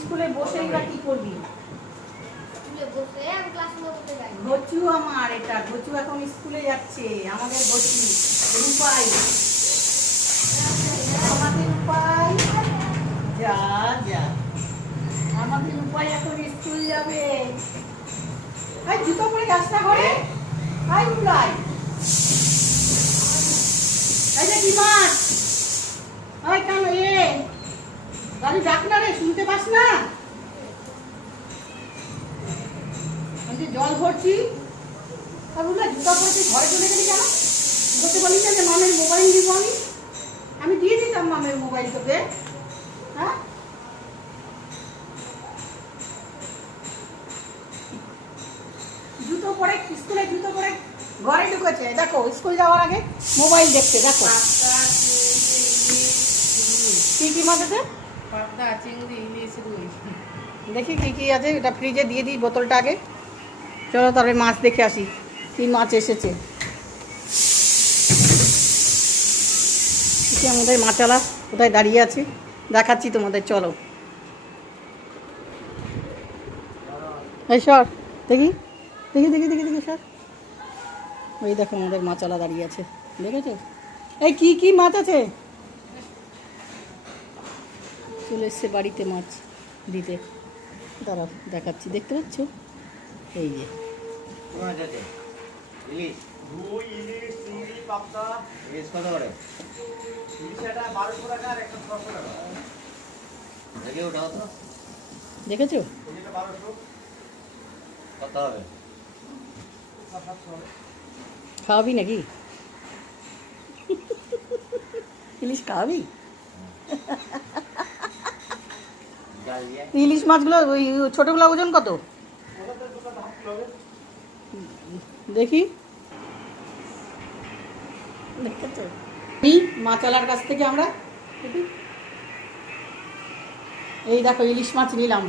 স্কুলে বসেই বা কি করবি? ঘচু আমার, এটা ঘচু এখন স্কুলে যাচ্ছে, আমাদের ঘচু রূপাই, আমাদের রূপাই, যা যা আমাদের রূপাই এখন স্কুল যাবে। ভাই জুতো পরে যাস না ঘরে, ভাই রূপাই, এই যে কি মাছ, ভাই কেন গাড়ি ডাক না রে, শুনতে পাস না? আমি জল ভরছি, জুতা পরে তুই ঘরে চলে গেলি কেন? বলতে বলি না যে মামের মোবাইল দিব, আমি দিয়ে দিতাম মামের মোবাইল তোকে। হ্যাঁ, জুতো পরে স্কুলে জুতো পরে ঘরে ঢুকেছে, দেখো স্কুল যাওয়ার আগে মোবাইল দেখতে, দেখো কি কি মাছ আছে, পাবদা, চিংড়ি, ইলিশ, রুই। দেখি কি কি আছে, এটা ফ্রিজে দিয়ে দিই বোতলটা আগে। চলো তারপরে মাছ দেখে আসি কি মাছ এসেছে। আমাদের মাছালা কোথায় দাঁড়িয়ে আছে দেখাচ্ছি তোমাদের, চলো। এই সর, দেখি দেখি দেখি দেখি দেখি সর, ওই দেখো আমাদের মাছালা দাঁড়িয়ে আছে, দেখেছো? এই কি কি মাছ আছে, চলে এসছে বাড়িতে মাছ দিতে, দাঁড়াও দেখাচ্ছি, দেখতে পাচ্ছ? এই যে দেখেছো? খাওয়াবি নাকি? ইলিশ খাওয়াবি? ইলিশ মাছগুলো ওই ছোটগুলো ওজন কত দেখি, দেখেছো? মাছওয়ালার কাছ থেকে আমরা এই দেখো ইলিশ মাছ নিলাম।